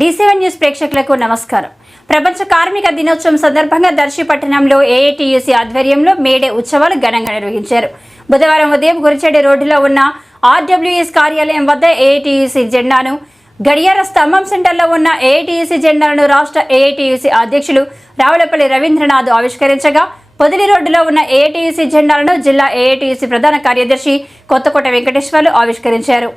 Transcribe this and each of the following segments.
D seven news ప్రేక్షకులకు నమస్కారం. ప్రపంచ కార్మిక దినోత్సవం సందర్భంగా దర్శి పట్టణంలో ఏఐటియుసి ఆధ్వర్యంలో మేడే ఉత్సవాలు ఘనంగా నిర్వహించారు. బుధవారం ఉదయం గురిచెడి రోడ్డులో ఉన్న ఆర్డబ్ల్యూఎస్ కార్యాలయం వద్ద ఏఐటియుసి జెండాను గడియార స్తంభం సెంటర్లో ఉన్న ఏఐటీయూసీ జెండాలను రాష్ట్ర ఏఐటీయూసీ అధ్యక్షులు రావులపల్లి రవీంద్రనాథ్ ఆవిష్కరించగా పొదిలి రోడ్డులో ఉన్న ఏఐటీయూసీ జెండాలను జిల్లా ఏఐటీయూసీ ప్రధాన కార్యదర్శి కొత్తకోట వెంకటేశ్వర్లు ఆవిష్కరించారు.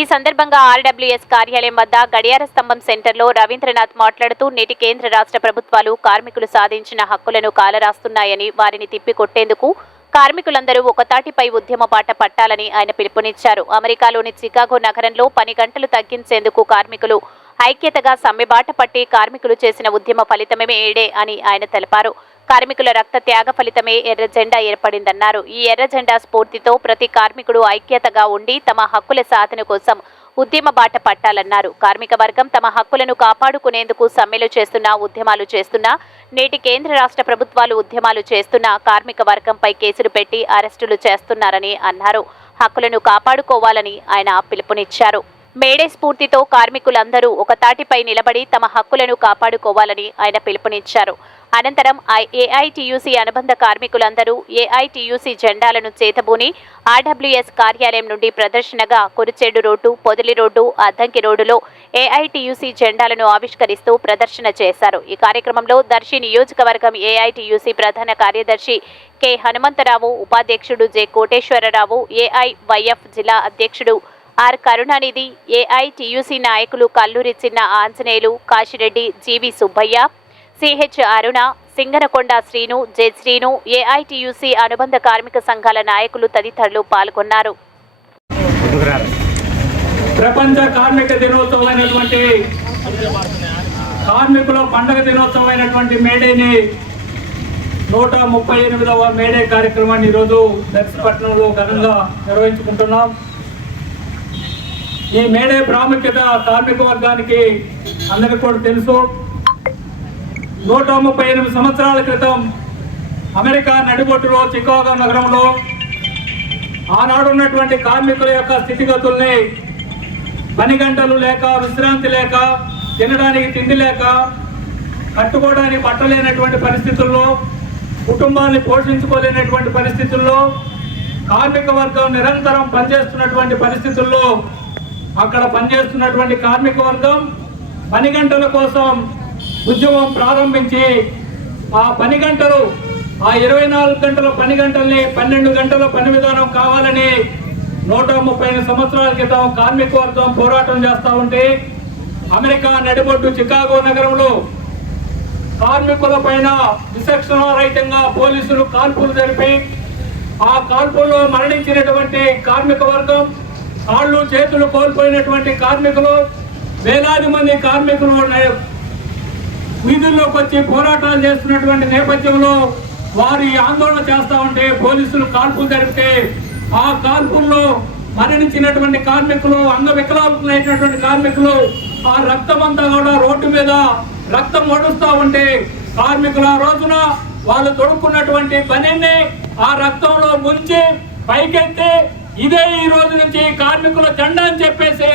ఈ సందర్భంగా ఆర్డబ్ల్యూఎస్ కార్యాలయం వద్ద గడియార స్తంభం సెంటర్లో రవీంద్రనాథ్ మాట్లాడుతూ నేటి కేంద్ర రాష్ట్ర ప్రభుత్వాలు కార్మికులు సాధించిన హక్కులను కాలరాస్తున్నాయని వారిని తిప్పికొట్టేందుకు కార్మికులందరూ ఒకతాటిపై ఉద్యమ బాట పట్టాలని ఆయన పిలుపునిచ్చారు. అమెరికాలోని చికాగో నగరంలో పని గంటలు తగ్గించేందుకు కార్మికులు ఐక్యతగా సమ్మెబాట పట్టి కార్మికులు చేసిన ఉద్యమ ఫలితమే ఏడే అని ఆయన తెలిపారు. కార్మికుల రక్త త్యాగ ఫలితమే ఎర్ర జెండా ఏర్పడిందన్నారు. ఈ ఎర్ర జెండా స్ఫూర్తితో ప్రతి కార్మికుడు ఐక్యతగా ఉండి తమ హక్కుల సాధన కోసం ఉద్యమ బాట పట్టాలన్నారు. కార్మిక వర్గం తమ హక్కులను కాపాడుకునేందుకు సమ్మెలు చేస్తున్నా ఉద్యమాలు చేస్తున్నా నేటి కేంద్ర రాష్ట్ర ప్రభుత్వాలు ఉద్యమాలు చేస్తున్నా కార్మిక వర్గంపై కేసులు పెట్టి అరెస్టులు చేస్తున్నారని అన్నారు. హక్కులను కాపాడుకోవాలని ఆయన పిలుపునిచ్చారు. మేడే స్ఫూర్తితో కార్మికులందరూ ఒక తాటిపై నిలబడి తమ హక్కులను కాపాడుకోవాలని ఆయన పిలుపునిచ్చారు. అనంతరం ఏఐటియుసి అనుబంధ కార్మికులందరూ ఏఐటియుసి జెండాలను చేతబూని ఆర్డబ్ల్యూఎస్ కార్యాలయం నుండి ప్రదర్శనగా కురిచేడు రోడ్డు పొదిలి రోడ్డు అద్దంకి రోడ్డులో ఏఐటియుసి జెండాలను ఆవిష్కరిస్తూ ప్రదర్శన చేశారు. ఈ కార్యక్రమంలో దర్శి నియోజకవర్గం ఏఐటియుసి ప్రధాన కార్యదర్శి కె. హనుమంతరావు ఉపాధ్యక్షుడు జె. కోటేశ్వరరావు ఏఐవైఎఫ్ జిల్లా అధ్యక్షుడు ఆర్ కరుణానిధి ఏఐటియుసి నాయకులు Kalluri Chinna Anjaneyulu Kasireddy GV Subbaiah CH Aruna Singanakonda Srinu J Srinu AITUC అనుబంధ కార్మిక సంఘాల నాయకులు తదితరులు పాల్గొన్నారు. ప్రపంచ కార్మిక దినోత్సవం అయినటువంటి కార్మికుల పండగ దినోత్సవం అయినటువంటి మేడేని నూట ముప్పై ఎనిమిదవ మేడే కార్యక్రమాన్ని ఈరోజు దర్శపట్నంలో ఘనంగా నిర్వహించుకుంటున్నాం. ఈ మేడే ప్రాముఖ్యత కార్మిక వర్గానికి అందరికీ కూడా తెలుసు. నూట ముప్పై ఎనిమిది సంవత్సరాల క్రితం అమెరికా నడిబొట్టులో చికాగో నగరంలో ఆనాడు ఉన్నటువంటి కార్మికుల యొక్క స్థితిగతుల్ని పని గంటలు లేక విశ్రాంతి లేక తినడానికి తిండి లేక కట్టుకోవడానికి పట్టలేనటువంటి పరిస్థితుల్లో కుటుంబాన్ని పోషించుకోలేనటువంటి పరిస్థితుల్లో కార్మిక వర్గం నిరంతరం పనిచేస్తున్నటువంటి పరిస్థితుల్లో అక్కడ పనిచేస్తున్నటువంటి కార్మిక వర్గం పని గంటల కోసం ఉద్యమం ప్రారంభించి ఆ పని గంటలు ఆ ఇరవై నాలుగు గంటల పని గంటల్ని పన్నెండు గంటల పని విధానం కావాలని నూట ముప్పై ఐదు సంవత్సరాల క్రితం కార్మిక వర్గం పోరాటం చేస్తూ ఉంటే అమెరికా నడిబొడ్డు చికాగో నగరంలో కార్మికుల పైన విచక్షణారహితంగా పోలీసులు కాల్పులు జరిపి ఆ కాల్పుల్లో మరణించినటువంటి కార్మిక వర్గం కాళ్ళు చేతులు కోల్పోయినటువంటి కార్మికులు వేలాది మంది కార్మికులు వీధుల్లోకి వచ్చి పోరాటాలు చేస్తున్నటువంటి నేపథ్యంలో వారి ఆందోళన చేస్తూ ఉంటే పోలీసులు కాల్పులు జరిపితే ఆ కాల్పుల్లో మరణించినటువంటి కార్మికులు అంగవికలాంగులైనటువంటి కార్మికులు ఆ రక్తం అంతా కూడా రోడ్డు మీద రక్తం ఒడుస్తూ ఉంటే కార్మికులు ఆ రోజున వాళ్ళు తొడుక్కున్నటువంటి పనిని ఆ రక్తంలో ముంచి పైకెత్తి ఇదే ఈ రోజు నుంచి కార్మికుల జెండా అని చెప్పేసి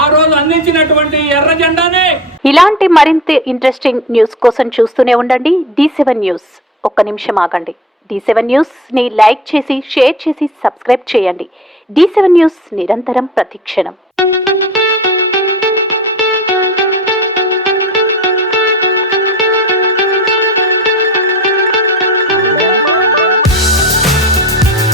ఆ రోజు అందించినటువంటి ఎర్ర జెండానే. ఇలాంటి మరింత ఇంట్రెస్టింగ్ న్యూస్ కోసం చూస్తూనే ఉండండి. డి సెవెన్ న్యూస్ ఒక్క నిమిషం ఆగండి. డి సెవెన్ న్యూస్ని లైక్ చేసి షేర్ చేసి సబ్స్క్రైబ్ చేయండి. డి సెవెన్ న్యూస్ నిరంతరం ప్రతిక్షణం.